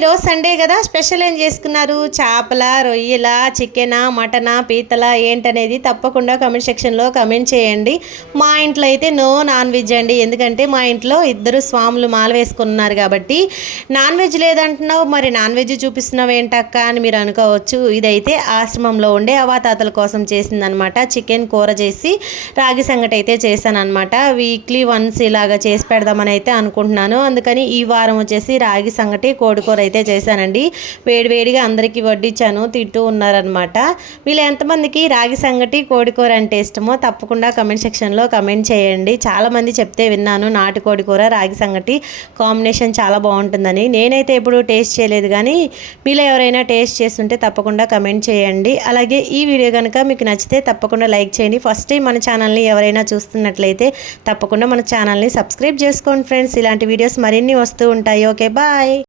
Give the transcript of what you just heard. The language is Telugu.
ఈరోజు సండే కదా స్పెషల్ ఏం చేసుకున్నారు? చేపల రొయ్యల చికెనా మటనా పీతల ఏంటనేది తప్పకుండా కమెంట్ సెక్షన్లో కమెంట్ చేయండి. మా ఇంట్లో అయితే నో నాన్ వెజ్ అండి. ఎందుకంటే మా ఇంట్లో ఇద్దరు స్వాములు మాల వేసుకున్నారు కాబట్టి నాన్ వెజ్ లేదంటున్నావు మరి నాన్ వెజ్ చూపిస్తున్నావు ఏంటక్క అని మీరు అనుకోవచ్చు. ఇదైతే ఆశ్రమంలో ఉండే అవాతాతల కోసం చేసిందనమాట. చికెన్ కూర చేసి రాగి సంగటి అయితే చేశానమాట వీక్లీ వన్స్ ఇలాగా చేసి పెడదామని అయితే అనుకుంటున్నాను. అందుకని ఈ వారం వచ్చేసి రాగి సంగటి కోడికూర అయితే చేశానండి. వేడివేడిగా అందరికీ వడ్డించాను తింటూ ఉన్నారనమాట వీళ్ళు ఎంతమందికి రాగి సంగటి కోడికూర అంటే ఇష్టమో తప్పకుండా కమెంట్ సెక్షన్లో కమెంట్ చేయండి. చాలామంది చెప్తే విన్నాను నాటు కోడికూర రాగి సంగటి కాంబినేషన్ చాలా బాగుంటుందని. నేనైతే ఎప్పుడు టేస్ట్ చేయలేదు కానీ మీలో ఎవరైనా టేస్ట్ చేస్తుంటే తప్పకుండా కమెంట్ చేయండి. అలాగే ఈ వీడియో కనుక మీకు నచ్చితే తప్పకుండా లైక్ చేయండి. ఫస్ట్ టైం మన ఛానల్ని ఎవరైనా చూస్తున్నట్లయితే తప్పకుండా మన ఛానల్ని సబ్స్క్రైబ్ చేసుకోండి ఫ్రెండ్స్. ఇలాంటి వీడియోస్ మరిన్ని వస్తూ ఉంటాయి. Okay bye.